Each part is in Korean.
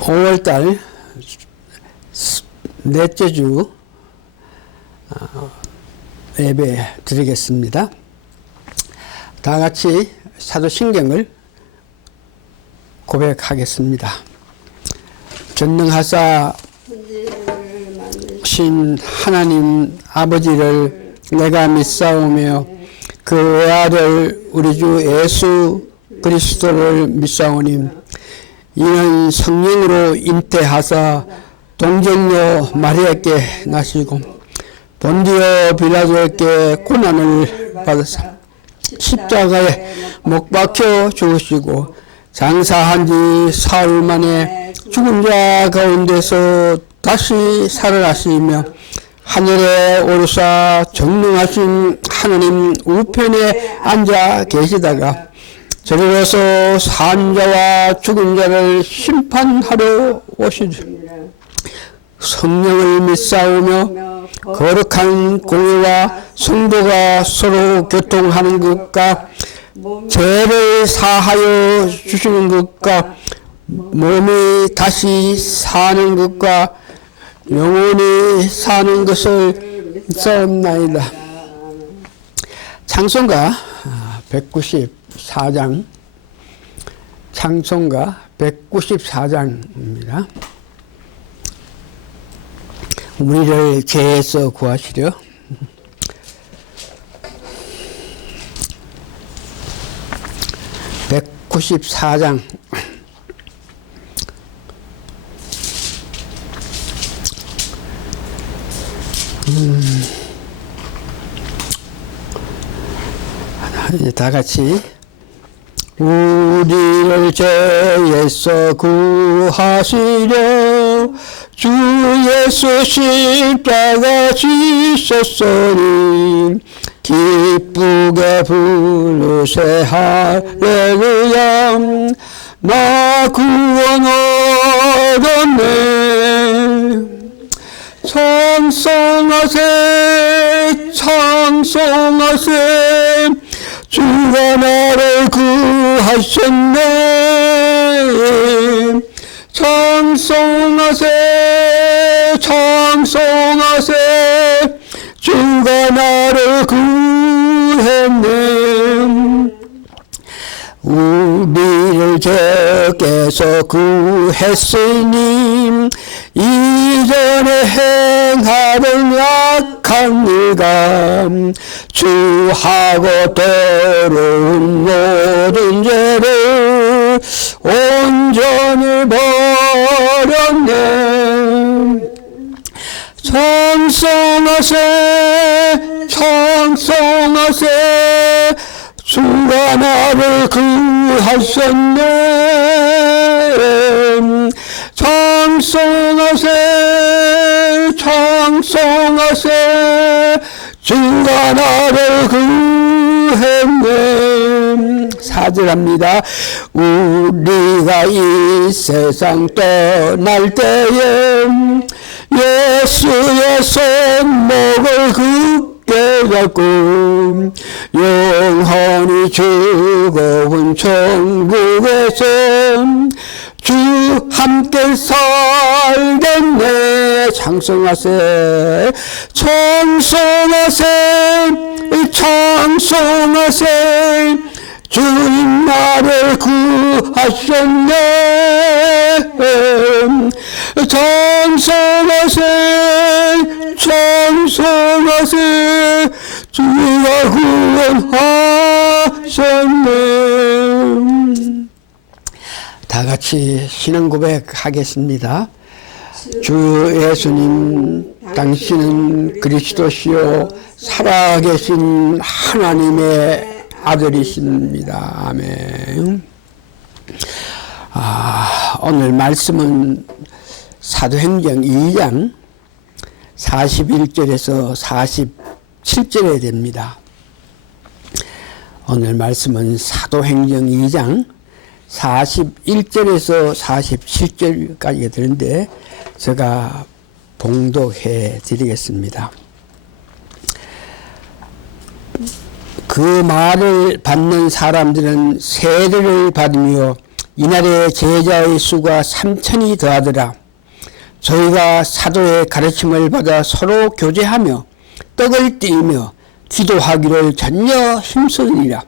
5월달 넷째 주 예배 드리겠습니다. 다 같이 사도신경을 고백하겠습니다. 전능하사 신 하나님 아버지를 내가 믿사오며 그 외아들 우리 주 예수 그리스도를 믿사오니 이는 성령으로 잉태하사 동정녀 마리아께 나시고 본디오 빌라도에게 고난을 받으사 십자가에 못 박혀 죽으시고 장사한 지 사흘 만에 죽은 자 가운데서 다시 살아나시며 하늘에 오르사 전능하신 하나님 우편에 앉아 계시다가 저리로서 산 자와 죽은 자를 심판하러 오시리. 성령을 믿사오며 거룩한 공회와 성도가 서로 교통하는 것과 죄를 사하여 주시는 것과 몸이 다시 사는 것과 영원히 사는 것을 믿사옵나이다. 찬송가 194장 찬송가 194장입니다. 우리를 죄에서 구하시려 (194장) 다 같이 우리를 죄에서 구하시려 주 예수 십자가 지셨으니 기쁘게 부르세 할렐루야. 나 구원 얻었네. 찬송하세 찬송하세 주가 나를 구하셨네. 찬송하세 찬송하세 주가 나를 구했네. 우리를 주께서 구했으니 이전에 행하던 약한 일과 주하고 더러운 모든 죄를 온전히 버렸네. 찬송하세 찬송하세 주가 나를 구하셨네. 찬송하세 찬송하세 주가 나를 구했네. 4절합니다. 우리가 이 세상 떠날 때에 예수의 손목을 굳게 잡고 영원히 즐거운 천국에서 주 함께 살겠네. 찬송하세 찬송하세 찬송하세 주님 나를 구하셨네. 찬송하세 찬송하세 주가 구원하셨네. 다 같이 신앙 고백하겠습니다. 주 예수님, 당신은 그리스도시요 살아계신 하나님의 아들이십니다. 아멘. 오늘 말씀은 사도행전 2장 41절에서 47절에 됩니다. 오늘 말씀은 사도행전 2장 41절에서 47절까지 되는데 제가 봉독해 드리겠습니다. 그 말을 받는 사람들은 세례를 받으며 이날에 제자의 수가 3천이 더하더라. 저희가 사도의 가르침을 받아 서로 교제하며 떡을 떼이며 기도하기를 전혀 힘쓰느니라.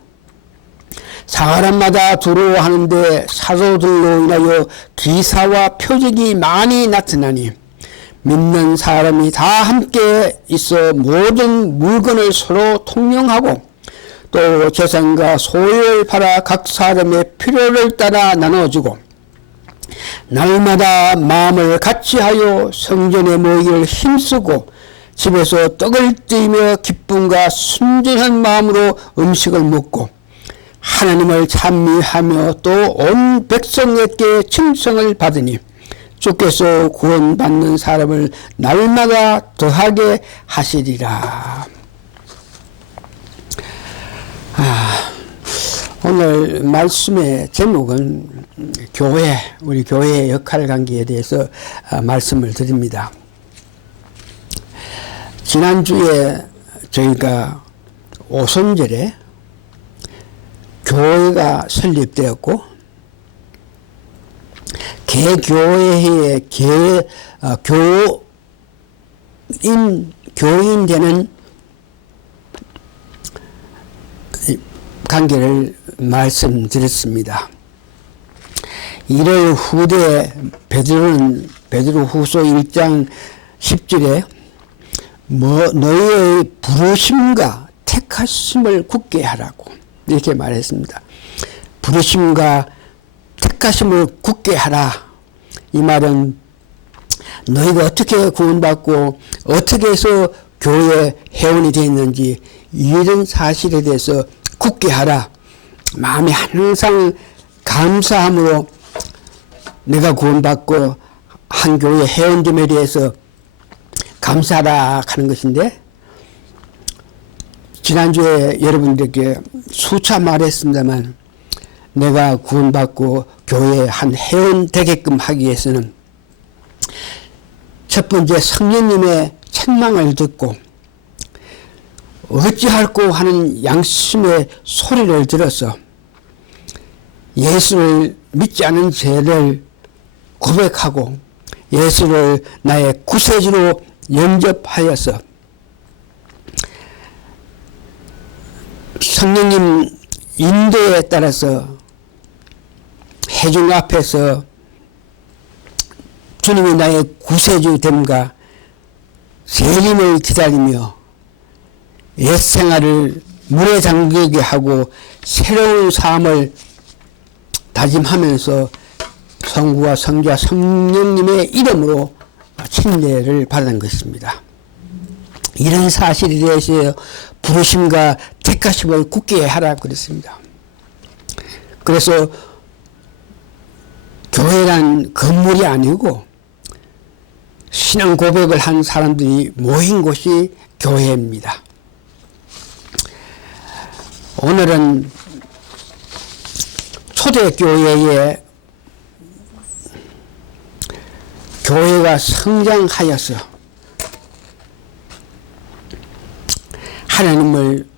사람마다 두려워하는데 사도들로 인하여 기사와 표적이 많이 나타나니 믿는 사람이 다 함께 있어 모든 물건을 서로 통용하고 또 재산과 소유를 팔아 각 사람의 필요를 따라 나눠주고 날마다 마음을 같이하여 성전에 모이기를 힘쓰고 집에서 떡을 떼이며 기쁨과 순전한 마음으로 음식을 먹고 하나님을 찬미하며 또 온 백성에게 칭송을 받으니 주께서 구원받는 사람을 날마다 더하게 하시리라. 오늘 말씀의 제목은 교회, 우리 교회의 역할 관계에 대해서 말씀을 드립니다. 지난주에 저희가 오순절에 교회가 설립되었고 개교회의 교인 되는 관계를 말씀드렸습니다. 이를 후대 베드로후서 1장 10절에 너희의 부르심과 택하심을 굳게 하라고 이렇게 말했습니다. 부르심과 택하심을 굳게 하라. 이 말은 너희가 어떻게 구원받고 어떻게 해서 교회 회원이 되어 있는지 이런 사실에 대해서 굳게 하라. 마음이 항상 감사함으로 내가 구원받고 한 교회 회원됨에 대해서 감사하라 하는 것인데, 지난주에 여러분들께 수차 말했습니다만 내가 구원받고 교회에 한 회원 되게끔 하기 위해서는 첫 번째 성령님의 책망을 듣고 어찌할꼬 하는 양심의 소리를 들어서 예수를 믿지 않은 죄를 고백하고 예수를 나의 구세주로 영접하여서 성령님 인도에 따라서 회중 앞에서 주님이 나의 구세주 됨과 세림을 기다리며 옛 생활을 물에 잠기게 하고 새로운 삶을 다짐하면서 성부와 성자와 성령님의 이름으로 침례를 받은 것입니다. 이런 사실에 대해서 부르심과 택하심을 굳게 하라 그랬습니다. 그래서 교회란 건물이 아니고 신앙 고백을 한 사람들이 모인 곳이 교회입니다. 오늘은 초대교회에 교회가 성장하여서 하나님을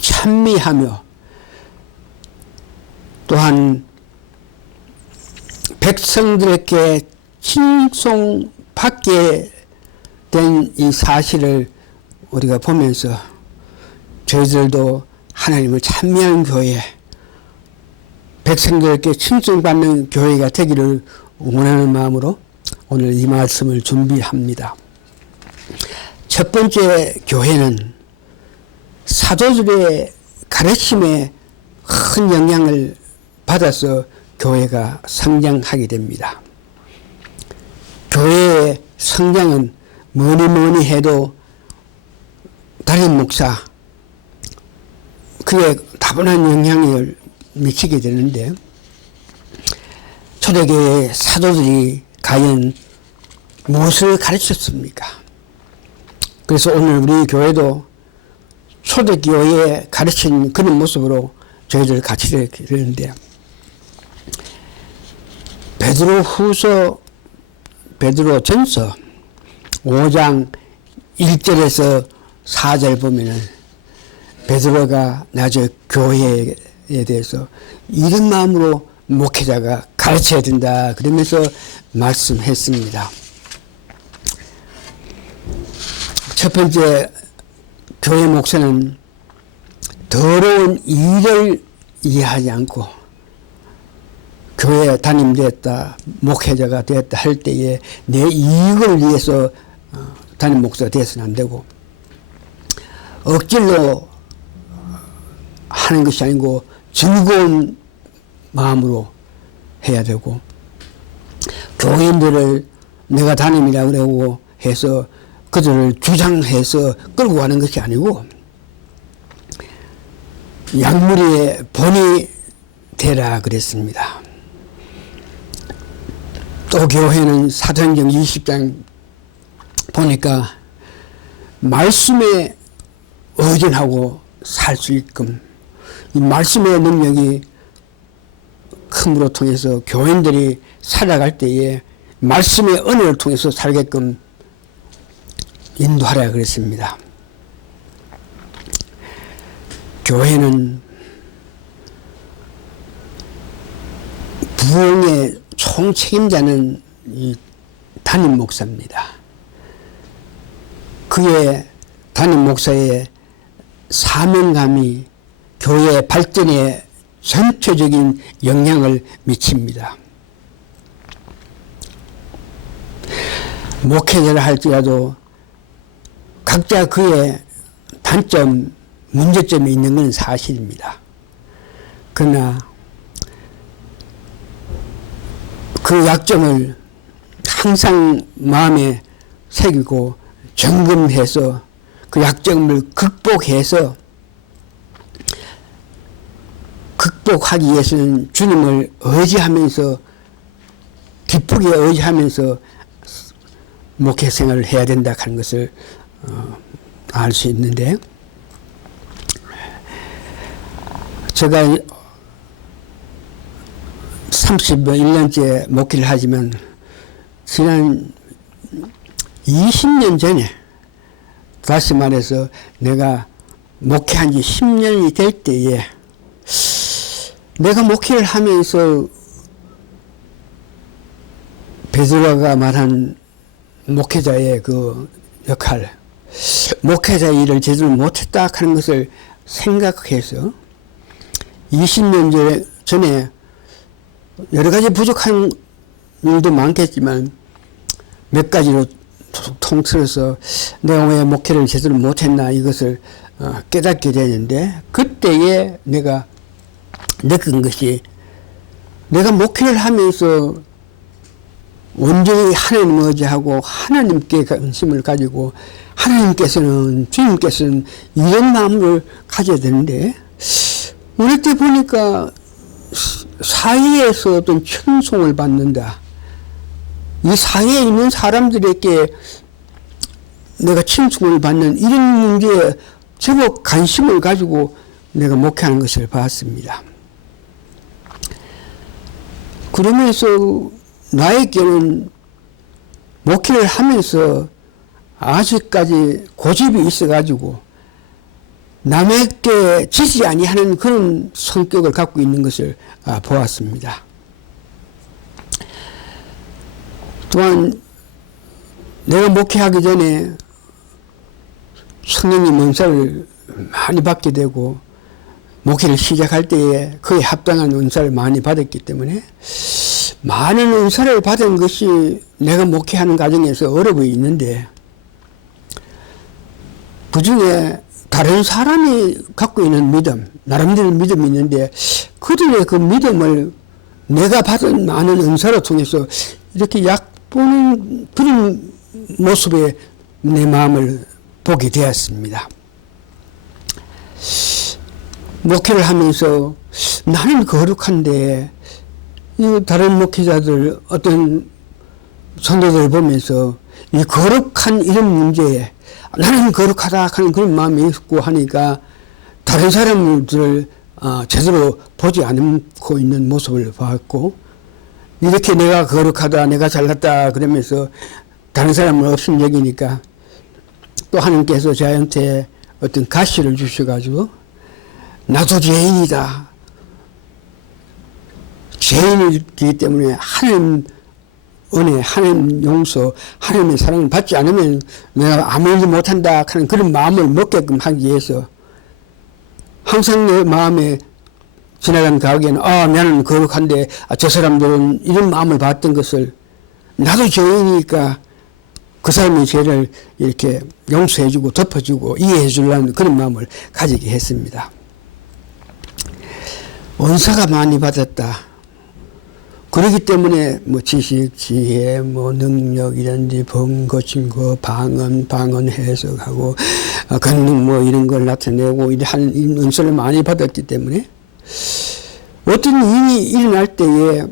찬미하며 또한 백성들에게 칭송받게 된 이 사실을 우리가 보면서 저희들도 하나님을 찬미하는 교회, 백성들에게 칭송받는 교회가 되기를 원하는 마음으로 오늘 이 말씀을 준비합니다. 첫 번째 교회는 사도들의 가르침에 큰 영향을 받아서 교회가 성장하게 됩니다. 교회의 성장은 뭐니 해도 담임 목사, 그에 다분한 영향을 미치게 되는데, 초대교회 사도들이 과연 무엇을 가르쳤습니까? 그래서 오늘 우리 교회도 초대교회에 가르친 그런 모습으로 저희들 같이 되는데, 베드로전서 5장 1절에서 4절 보면은 베드로가 나중에 교회에 대해서 이런 마음으로 목회자가 가르쳐야 된다 그러면서 말씀했습니다. 첫 번째, 교회 목사는 더러운 일을 이해하지 않고 교회 담임되었다, 목회자가 되었다 할 때에 내 이익을 위해서 담임 목사가 되어서는 안 되고, 억지로 하는 것이 아니고 즐거운 마음으로 해야 되고, 교인들을 내가 담임이라고 그러고 해서 그들을 주장해서 끌고 가는 것이 아니고 양무리의 본이 되라 그랬습니다. 또 교회는 사도행전 20장 보니까 말씀에 의존하고 살 수 있게끔 이 말씀의 능력이 큼으로 통해서 교인들이 살아갈 때에 말씀의 은혜를 통해서 살게끔 인도하라 그랬습니다. 교회는 부흥의 총책임자는 이 담임 목사입니다. 그의 담임 목사의 사명감이 교회 발전에 전체적인 영향을 미칩니다. 목회자를 할지라도 각자 그의 단점, 문제점이 있는 건 사실입니다. 그러나 그 약점을 항상 마음에 새기고 점검해서 그 약점을 극복하기 위해서는 주님을 의지하면서 기쁘게 의지하면서 목회 생활을 해야 된다 하는 것을 알 수 있는데, 제가 31년째 목회를 하지만 지난 20년 전에, 다시 말해서 내가 목회한 지 10년이 될 때에 내가 목회를 하면서 베드로가 말한 목회자의 그 역할, 목회자의 일을 제대로 못했다 하는 것을 생각해서 20년 전에 여러 가지 부족한 일도 많겠지만 몇 가지로 통틀어서 내가 왜 목회를 제대로 못했나 이것을 깨닫게 되는데, 그때에 내가 느낀 것이, 내가 목회를 하면서 온전히 하나님을 의지하고 하나님께 관심을 가지고 주님께서는 이런 마음을 가져야 되는데, 우리 때 보니까 사회에서 어떤 칭송을 받는다. 이 사회에 있는 사람들에게 내가 칭송을 받는 이런 문제에 제법 관심을 가지고 내가 목회하는 것을 봤습니다. 그러면서 나에게는 목회를 하면서 아직까지 고집이 있어가지고 남에게 지지 아니하는 그런 성격을 갖고 있는 것을 보았습니다. 또한 내가 목회하기 전에 성령님 은사를 많이 받게 되고 목회를 시작할 때에 그에 합당한 은사를 많이 받았기 때문에 많은 은사를 받은 것이 내가 목회하는 과정에서 어려움이 있는데, 그 중에 다른 사람이 갖고 있는 믿음, 나름대로 믿음이 있는데 그들의 그 믿음을 내가 받은 많은 은사를 통해서 이렇게 약보는 그런 모습에 내 마음을 보게 되었습니다. 목회를 하면서 나는 거룩한데 이 다른 목회자들, 어떤 성도들을 보면서 이 거룩한 이런 문제에 나는 거룩하다 하는 그런 마음이 있고 하니까 다른 사람들을 제대로 보지 않고 있는 모습을 봤고, 이렇게 내가 거룩하다, 내가 잘났다 그러면서 다른 사람을 없음 여기니까 또 하나님께서 저한테 어떤 가시를 주셔가지고 나도 죄인이다, 죄인이기 때문에 하나님 은혜, 하나님 용서, 하나님의 사랑을 받지 않으면 내가 아무 일도 못한다 하는 그런 마음을 먹게끔 하기 위해서 항상 내 마음에 지나간 가게는 나는 거룩한데 저 사람들은 이런 마음을 받던 것을 나도 죄인이니까 그 사람의 죄를 이렇게 용서해주고 덮어주고 이해해주려는 그런 마음을 가지게 했습니다. 은사가 많이 받았다. 그렇기 때문에 뭐 지식, 지혜, 뭐 능력이든지 범 고친 거, 방언 해석하고 권능 뭐 이런 걸 나타내고 이런 은사를 많이 받았기 때문에 어떤 일이 일어날 때에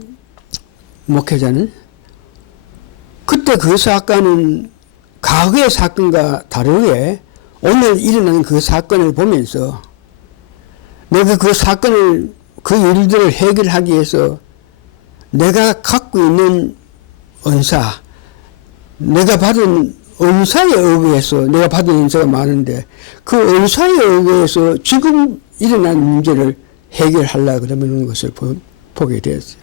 목회자는 그때 그 사건은 과거의 사건과 다르게 오늘 일어나는 그 사건을 보면서 내가 그 사건을 그 일들을 해결하기 위해서 내가 갖고 있는 은사, 내가 받은 은사에 의해서 내가 받은 은사가 많은데 그 은사에 의해서 지금 일어난 문제를 해결하려고 그러는 것을 보게 되었어요.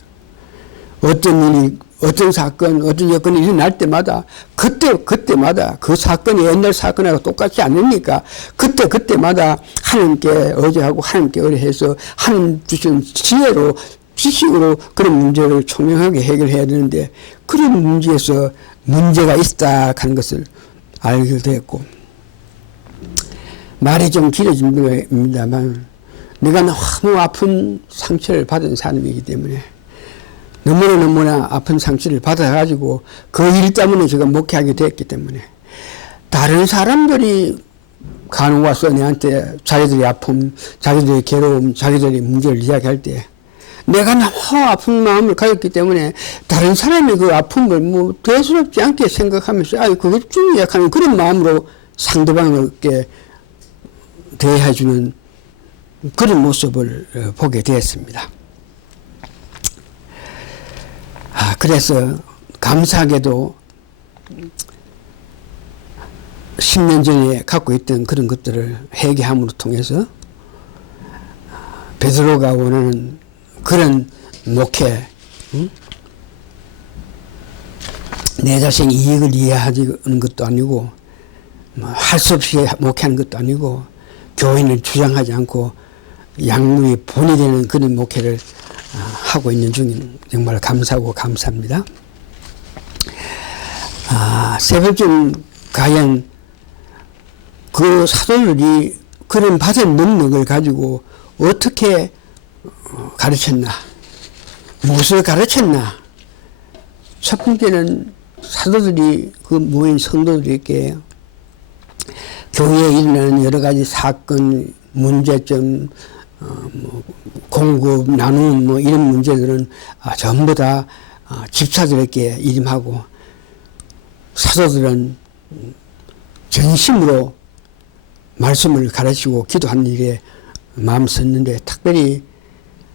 어떤 일이, 어떤 사건, 어떤 여건이 일어날 때마다 그때마다 그 사건이 옛날 사건하고 똑같지 않으니까 그때마다 하나님께 의지하고 하나님께 의뢰해서 하나님 주신 지혜로 지식으로 그런 문제를 총명하게 해결해야 되는데 그런 문제에서 문제가 있다 하는 것을 알게 되었고 말이 좀 길어집니다만 내가 너무 아픈 상처를 받은 사람이기 때문에 너무나 아픈 상처를 받아가지고 그 일 때문에 제가 목회하게 됐기 때문에 다른 사람들이 간혹 와서 내한테 자기들의 아픔, 자기들의 괴로움, 자기들의 문제를 이야기할 때 내가 너무 아픈 마음을 가졌기 때문에 다른 사람의 그 아픔을 뭐 대수롭지 않게 생각하면서 그것 좀 약하는 그런 마음으로 상대방에게 대해주는 그런 모습을 보게 되었습니다. 그래서 감사하게도 10년 전에 갖고 있던 그런 것들을 회개함으로 통해서 베드로가 원하는 그런 목회, 내 자신 이익을 이해하는 것도 아니고 할 수 없이 목회하는 것도 아니고 교인을 주장하지 않고 양육의 본이 되는 그런 목회를 하고 있는 중인 정말 감사하고 감사합니다. 세 번째는 과연 그 사도들이 그런 받은 능력을 가지고 어떻게 가르쳤나, 무엇을 가르쳤나. 첫 번째는 사도들이 그 모인 성도들에게 교회에 일어나는 여러 가지 사건, 문제점, 공급, 나눔 뭐 이런 문제들은 전부 다 집사들에게 일임하고 사도들은 전심으로 말씀을 가르치고 기도하는 일에 마음 썼는데 특별히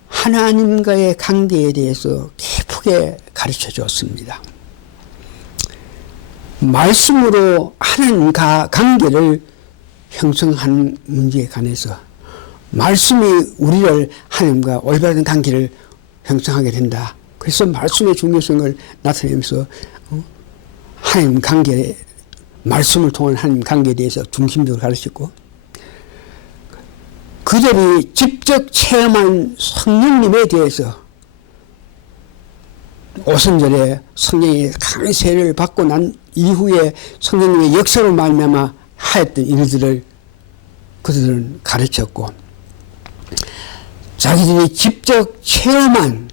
하나님과의 관계에 대해서 깊게 가르쳐 줬습니다. 말씀으로 하나님과 관계를 형성하는 문제에 관해서 말씀이 우리를 하나님과 올바른 관계를 형성하게 된다. 그래서 말씀의 중요성을 나타내면서 하나님 관계, 말씀을 통한 하나님 관계에 대해서 중심적으로 가르쳤고 그들이 직접 체험한 성령님에 대해서 오순절에 성령의 강세를 받고 난 이후에 성령님의 역사로 말미암아 하였던 일들을 그들은 가르쳤고 자기들이 직접 체험한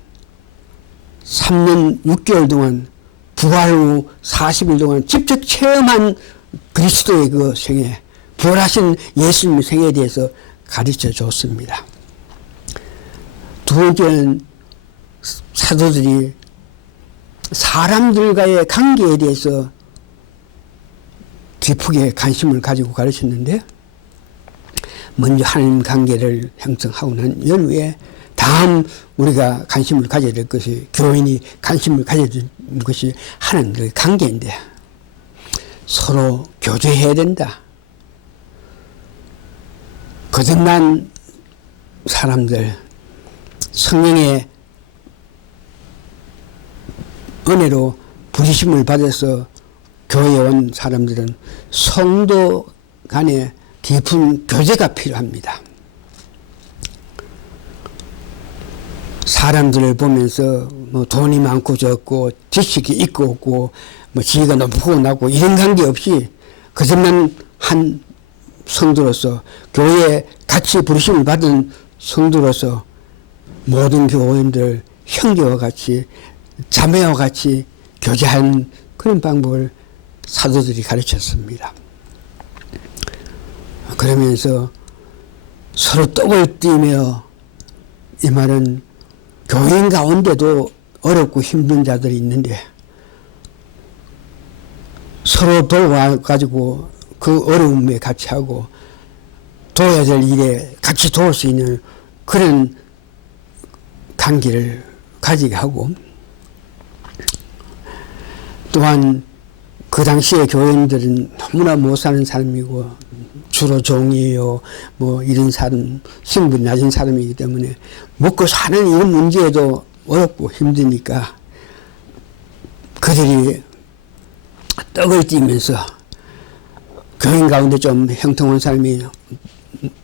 3년 6개월 동안 부활 후 40일 동안 직접 체험한 그리스도의 그 생애, 부활하신 예수님의 생애에 대해서 가르쳐 줬습니다. 두 번째는 사도들이 사람들과의 관계에 대해서 깊게 관심을 가지고 가르쳤는데 먼저 하나님 관계를 형성하고 난 연후에 다음 우리가 관심을 가져야 될 것이 교인이 관심을 가져야 될 것이 하나님과의 관계인데 서로 교제해야 된다. 거듭난 사람들 성령의 은혜로 부르심을 받아서 교회에 온 사람들은 성도 간에 깊은 교제가 필요합니다. 사람들을 보면서 뭐 돈이 많고 적고 지식이 있고 없고 뭐 지위가 높고 낮고 이런 관계 없이 그것만 한 성도로서 교회에 같이 부르심을 받은 성도로서 모든 교회인들 형제와 같이 자매와 같이 교제하는 그런 방법을 사도들이 가르쳤습니다. 그러면서 서로 떡을 띠며, 이 말은 교인 가운데도 어렵고 힘든 자들이 있는데 서로 도와가지고 그 어려움에 같이 하고 도와야 될 일에 같이 도울 수 있는 그런 관계를 가지게 하고, 또한 그 당시에 교인들은 너무나 못 사는 사람이고 주로 종이요 뭐 이런 사람, 신분이 낮은 사람이기 때문에 먹고 사는 이런 문제에도 어렵고 힘드니까 그들이 떡을 띠면서 교인 가운데 좀 형통한 사람이,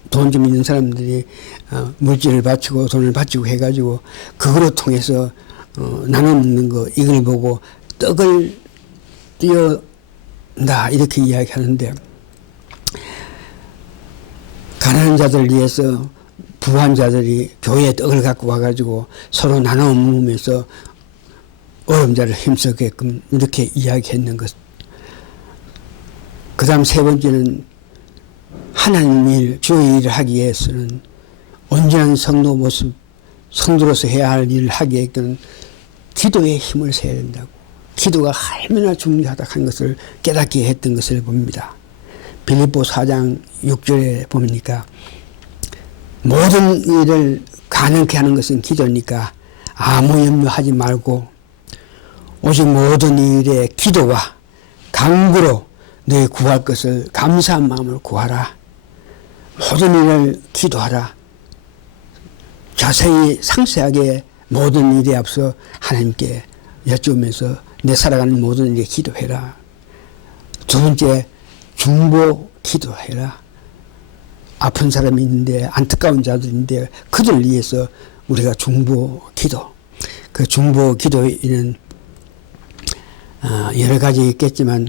돈 좀 있는 사람들이 물질을 바치고 돈을 바치고 해가지고 그거로 통해서 나눠 먹는 거, 이걸 보고 떡을 띄어나 이렇게 이야기하는데, 가난한 자들을 위해서 부한 자들이 교회에 떡을 갖고 와가지고 서로 나눠 먹으면서 어려운 자를 힘쓰게끔 이렇게 이야기했는 것. 그 다음 세 번째는 하나님 일, 주의 일을 하기 위해서는 온전한 성도 모습, 성도로서 해야 할 일을 하기 위해서는 기도에 힘을 써야 된다고. 기도가 얼마나 중요하다 하는 것을 깨닫게 했던 것을 봅니다. 빌립보 4장 6절에 보니까 모든 일을 가능케 하는 것은 기도니까 아무 염려하지 말고 오직 모든 일에 기도와 간구로 너희 구할 것을 감사한 마음을 구하라. 모든 일을 기도하라. 자세히 상세하게 모든 일에 앞서 하나님께 여쭈면서 내 살아가는 모든 일에 기도해라. 두 번째, 중보 기도해라. 아픈 사람이 있는데, 안타까운 자들인데 그들을 위해서 우리가 중보 기도. 그 중보 기도에는 여러 가지 있겠지만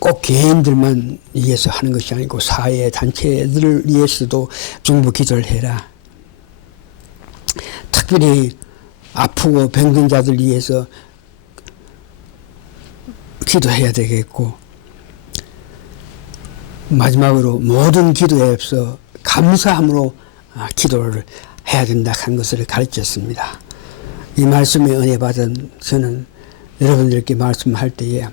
꼭 개인들만 위해서 하는 것이 아니고 사회 단체들을 위해서도 중보 기도를 해라. 특별히 아프고 병든 자들 위해서 기도해야 되겠고, 마지막으로 모든 기도에 앞서 감사함으로 기도를 해야 된다 하는 것을 가르쳤습니다. 이 말씀에 은혜 받은 저는 여러분들께 말씀할 때에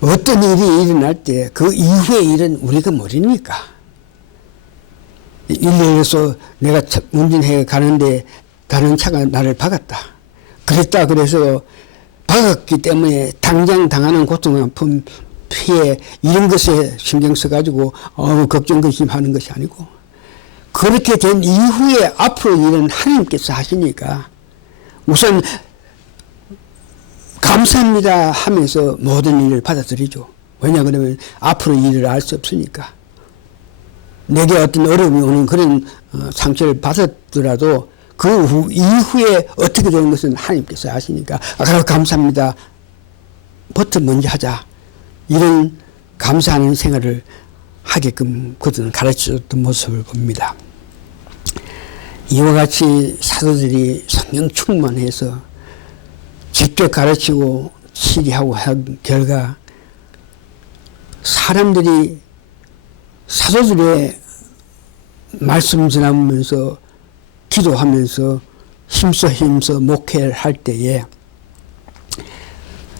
어떤 일이 일어날 때 그 이후의 일은 우리가 모르니까. 예를 들어서 내가 운전해 가는데 다른 차가 나를 박았다. 그랬다 그래서 박았기 때문에 당장 당하는 고통, 아픔, 피해 이런 것에 신경 써가지고 걱정 근심하는 것이 아니고, 그렇게 된 이후에 앞으로 일은 하나님께서 하시니까 우선 감사합니다 하면서 모든 일을 받아들이죠. 왜냐 그러면 앞으로 일을 알 수 없으니까. 내게 어떤 어려움이 오는 그런 상처를 받았더라도 그 이후에 어떻게 되는 것은 하나님께서 아시니까 감사합니다 부터 먼저 하자. 이런 감사하는 생활을 하게끔 그들은 가르쳐줬던 모습을 봅니다. 이와 같이 사도들이 성령 충만해서 직접 가르치고 치리하고 한 결과 사람들이 사도들의 말씀 전하면서 기도하면서 힘써 목회를 할 때에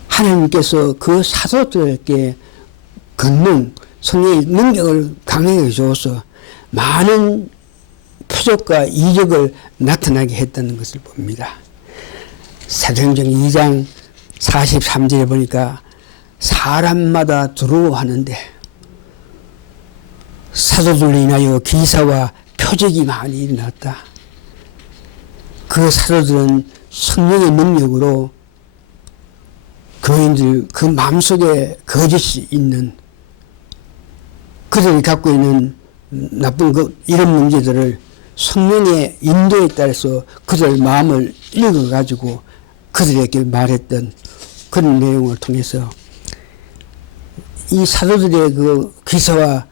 하나님께서 그 사도들에게 권능, 성령의 능력을 강하게 줘서 많은 표적과 이적을 나타나게 했다는 것을 봅니다. 사도행전 2장 43절에 보니까 사람마다 두려워하는데 사도들로 인하여 기사와 표적이 많이 일어났다. 그 사도들은 성령의 능력으로 교인들 그 마음속에 거짓이 있는 그들이 갖고 있는 나쁜 이런 문제들을 성령의 인도에 따라서 그들 마음을 읽어가지고 그들에게 말했던 그런 내용을 통해서 이 사도들의 그 기사와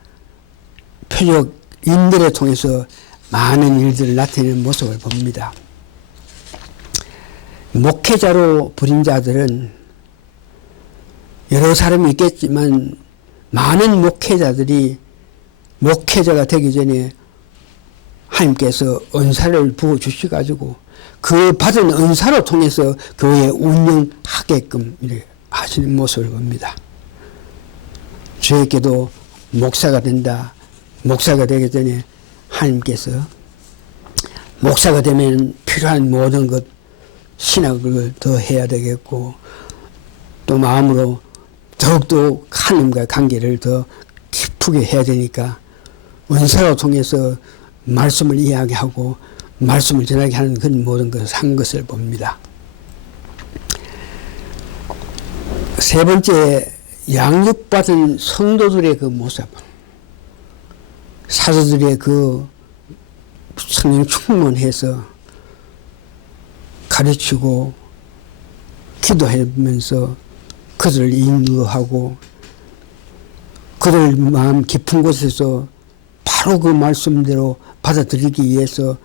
표적 인들을 통해서 많은 일들을 나타내는 모습을 봅니다. 목회자로 부린 자들은 여러 사람이 있겠지만 많은 목회자들이 목회자가 되기 전에 하나님께서 은사를 부어주셔가지고 그 받은 은사로 통해서 교회 운영하게끔 이렇게 하시는 모습을 봅니다. 저에게도 목사가 된다. 목사가 되기 전에 하나님께서 목사가 되면 필요한 모든 것 신학을 더 해야 되겠고 또 마음으로 더욱더 하나님과 관계를 더 깊게 해야 되니까 은사로 통해서 말씀을 이야기하고 말씀을 전하게 하는 그런 모든 것을 한 것을 봅니다. 세 번째, 양육받은 성도들의 그 모습, 사도들의 그 성령 충만해서 가르치고 기도하면서 그들을 인도하고 그들 마음 깊은 곳에서 바로 그 말씀대로 받아들이기 위해서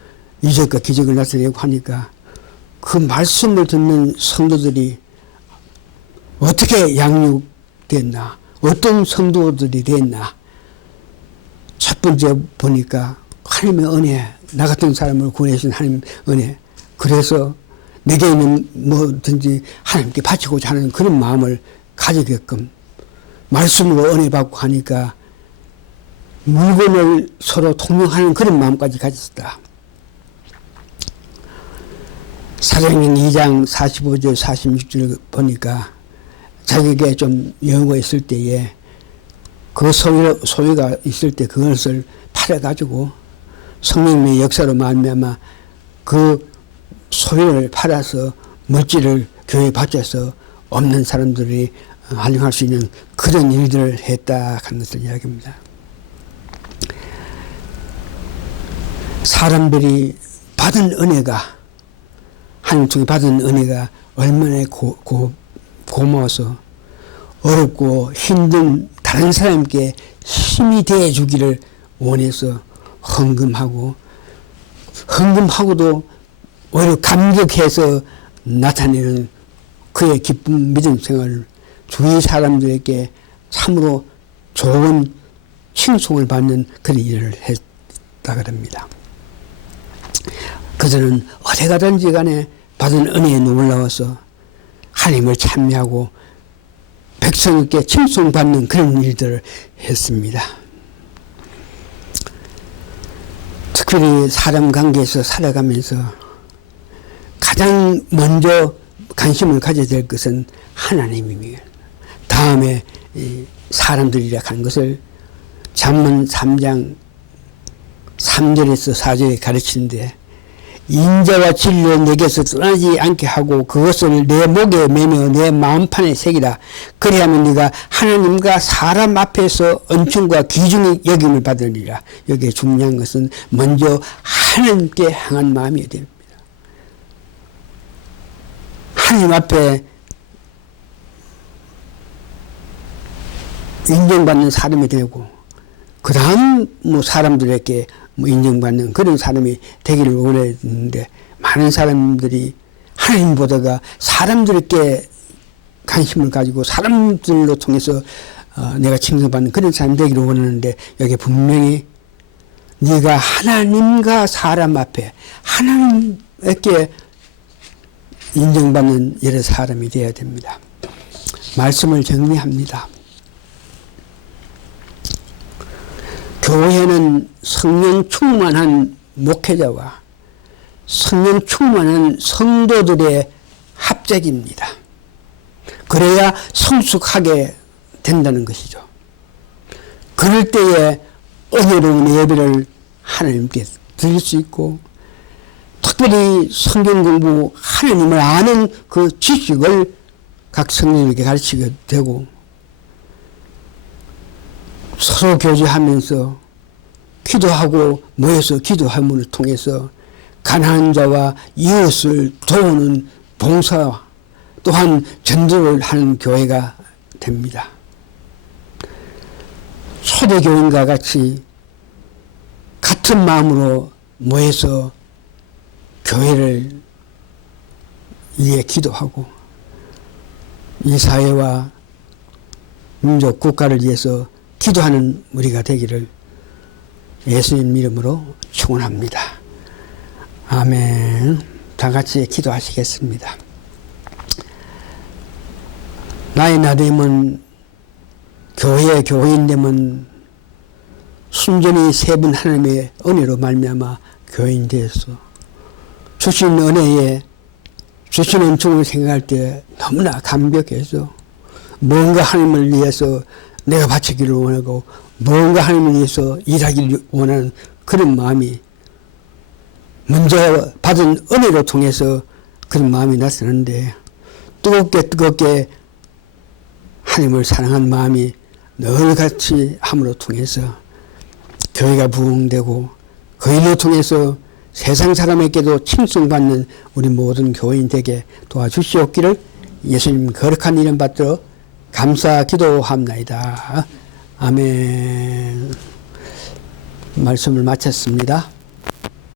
이적과 기적을 나타내고 하니까 그 말씀을 듣는 성도들이 어떻게 양육됐나, 어떤 성도들이 됐나. 첫 번째 보니까 하나님의 은혜, 나 같은 사람을 구원해주신 하나님의 은혜. 그래서 내게 있는 뭐든지 하나님께 바치고자 하는 그런 마음을 가지게끔 말씀으로 은혜 받고 하니까 물건을 서로 통용하는 그런 마음까지 가졌다. 사도행전 2장 45절 46절 보니까 자기에게 좀 여유가 있을 때에 그 소유가 있을 때 그것을 팔아가지고 성령의 역사로 말미암아 그 소유를 팔아서 물질을 교회에 바쳐서 없는 사람들이 활용할 수 있는 그런 일들을 했다 하는 것을 이야기합니다. 사람들이 받은 은혜가 하나님 통해 받은 은혜가 얼마나 고마워서 어렵고 힘든 다른 사람께 힘이 되어 주기를 원해서 헌금하고도 오히려 감격해서 나타내는 그의 기쁜 믿음 생활을 주위 사람들에게 참으로 좋은 칭송을 받는 그런 일을 했다고 합니다. 그들은 어디 가든지 간에 받은 은혜에 놀라워서 하나님을 찬미하고 백성에게 칭송받는 그런 일들을 했습니다. 특별히 사람 관계에서 살아가면서 가장 먼저 관심을 가져야 될 것은 하나님입니다. 다음에 사람들이라 하는 것을 잠언 3장 3절에서 4절에 가르치는데 인자와 진리를 내게서 떠나지 않게 하고 그것을 내 목에 매며 내 마음판에 새기라. 그리하면 네가 하나님과 사람 앞에서 은총과 귀중히 여김을 받으리라. 여기에 중요한 것은 먼저 하나님께 향한 마음이 됩니다. 하나님 앞에 인정받는 사람이 되고 그 다음 사람들에게 인정받는 그런 사람이 되기를 원했는데 많은 사람들이 하나님보다가 사람들에게 관심을 가지고 사람들로 통해서 내가 칭송받는 그런 사람이 되기를 원하는데 여기 분명히 네가 하나님과 사람 앞에 하나님께 인정받는 여러 사람이 되어야 됩니다. 말씀을 정리합니다. 교회는 성령 충만한 목회자와 성령 충만한 성도들의 합작입니다. 그래야 성숙하게 된다는 것이죠. 그럴 때에 은혜로운 예배를 하나님께 드릴 수 있고 특별히 성경 공부 하나님을 아는 그 지식을 각 성도들에게 가르치게 되고 서로 교제하면서 기도하고 모여서 기도함을 통해서 가난한 자와 이웃을 도우는 봉사 또한 전도를 하는 교회가 됩니다. 초대교인과 같이 같은 마음으로 모여서 교회를 위해 기도하고 이 사회와 민족 국가를 위해서 기도하는 우리가 되기를 예수님 이름으로 축원합니다. 아멘. 다 같이 기도하시겠습니다. 나이 나되면 교회의 교인 되면 순전히 세 분 하나님의 은혜로 말미암아 교인 되어서 주신 은혜에 주신 은총을 생각할 때 너무나 감격해서 뭔가 하나님을 위해서 내가 바치기를 원하고 뭔가 하나님을 위해서 일하기를 원하는 그런 마음이 먼저 받은 은혜로 통해서 그런 마음이 나타나는데 뜨겁게 하나님을 사랑하는 마음이 늘 같이 함으로 통해서 교회가 부흥되고 그 일로 통해서 세상 사람에게도 칭송받는 우리 모든 교인 되게 도와주시옵기를 예수님 거룩한 이름 받들어 감사 기도합나이다. 아멘. 말씀을 마쳤습니다.